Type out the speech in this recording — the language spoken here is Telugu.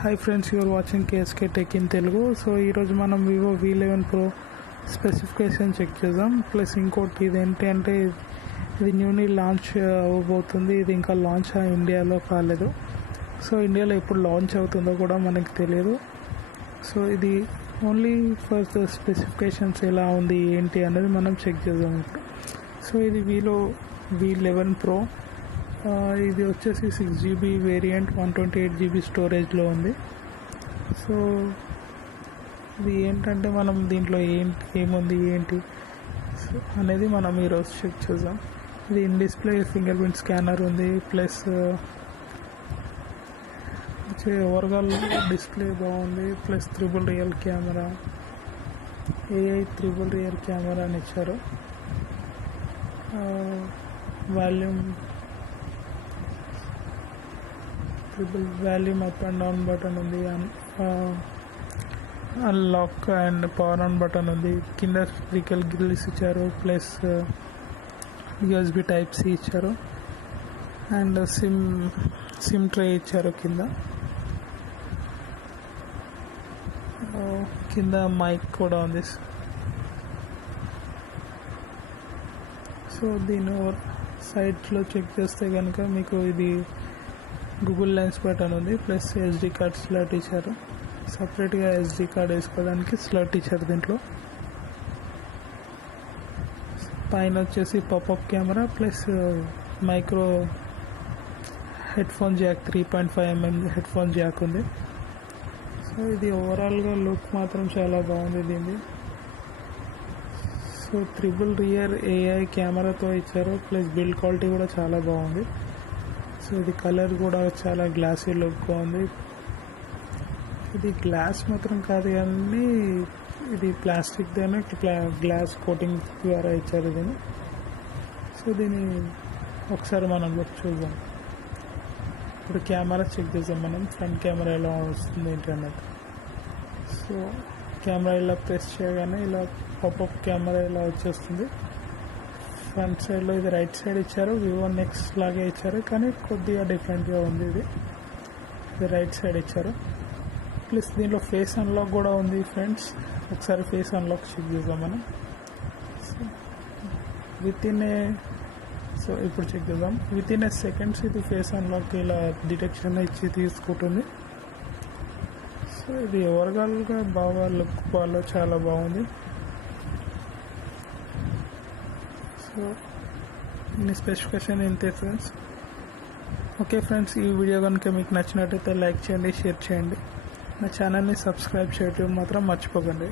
Hi friends, you're watching KSK tech in Telugu. So ఈరోజు మనం Vivo v11 pro specification check చేద్దాం. ప్లస్ ఇంకోటి ఇదేంటి అంటే ఇది న్యూలీ లాంచ్ అవ్వబోతుంది. ఇది ఇంకా లాంచ్ ఇండియాలో కాలేదు. సో ఇండియాలో ఎప్పుడు లాంచ్ అవుతుందో కూడా మనకి తెలియదు. సో ఇది ఓన్లీ ఫర్ ద స్పెసిఫికేషన్స్ ఎలా ఉంది ఏంటి అనేది మనం చెక్ చేద్దాం ఇప్పుడు. సో ఇది వివో v11 ప్రో. ఇది వచ్చేసి 6GB వేరియంట్ 128GB స్టోరేజ్లో ఉంది. సో ఇది ఏంటంటే మనం దీంట్లో ఏముంది ఏంటి అనేది మనం ఈరోజు చెక్ చేద్దాం. ఇది in display fingerprint scanner ఉంది. ప్లస్ ఓవరాల్ డిస్ప్లే బాగుంది. Plus triple real camera, AI triple real camera అని ఇచ్చారు. Volume up and down button ఉంది. Unlock and power on button ఉంది. కింద స్పీకర్ గ్రిల్స్ ఇచ్చారు. ప్లస్ USB Type-C ఇచ్చారు. అండ్ సిమ్ ట్రే ఇచ్చారు. కింద మైక్ కూడా ఉంది. సో దీని సైడ్లో చెక్ చేస్తే కనుక మీకు ఇది గూగుల్ లెన్స్ బటన్ ఉంది. ప్లస్ SD కార్డ్ స్లాట్ ఇచ్చారు. సపరేట్గా SD కార్డ్ వేసుకోవడానికి స్లాట్ ఇచ్చారు దీంట్లో. పైన వచ్చేసి popup camera plus micro headphone Jack 3.5mm headphone Jack ఉంది. సో ఇది ఓవరాల్గా లుక్ మాత్రం చాలా బాగుంది దీన్ని. సో త్రిబుల్ రియర్ AI కెమెరాతో ఇచ్చారు. ప్లస్ బిల్డ్ క్వాలిటీ కూడా చాలా బాగుంది. సో ఇది కలర్ కూడా చాలా గ్లాసీ లుక్గా ఉంది. ఇది గ్లాస్ మాత్రం కాదు కానీ ఇది ప్లాస్టిక్ దాని గ్లాస్ కోటింగ్ ద్వారా ఇచ్చారు దీన్ని. సో దీన్ని ఒకసారి మనం లుక్ చూద్దాం. ఇప్పుడు కెమెరా చెక్ చేద్దాం మనం. ఫ్రంట్ కెమెరా ఎలా వస్తుంది ఏంటి అన్నది. సో కెమెరా ఇలా ప్రెస్ చేయగానే ఇలా పాపప్ కెమెరా ఇలా వచ్చేస్తుంది. ఫ్రంట్ సైడ్లో ఇది రైట్ సైడ్ ఇచ్చారు. వివో నెక్స్ట్ లాగే ఇచ్చారు కానీ కొద్దిగా డిఫరెంట్గా ఉంది. ఇది రైట్ సైడ్ ఇచ్చారు. ప్లస్ దీంట్లో ఫేస్ అన్లాక్ కూడా ఉంది ఫ్రెండ్స్. ఒకసారి ఫేస్ అన్లాక్ చెక్ చేద్దాం మనం. సో ఇప్పుడు చెక్ చేద్దాం. విత్ ఇన్ ఏ సెకండ్స్ ఇది ఫేస్ అన్లాక్ ఇలా డిటెక్షన్ ఇచ్చి తీసుకుంటుంది. సో ఇది ఓవరాల్గా బాగా లుక్ బాగా చాలా బాగుంది. సో దీని స్పెసిఫికేషన్ ఇంతే ఫ్రెండ్స్. ఓకే ఫ్రెండ్స్, ఈ వీడియో కనుక మీకు నచ్చినట్టయితే లైక్ చేయండి, షేర్ చేయండి. నా ఛానల్ని సబ్స్క్రైబ్ చేయడం మాత్రం మర్చిపోకండి.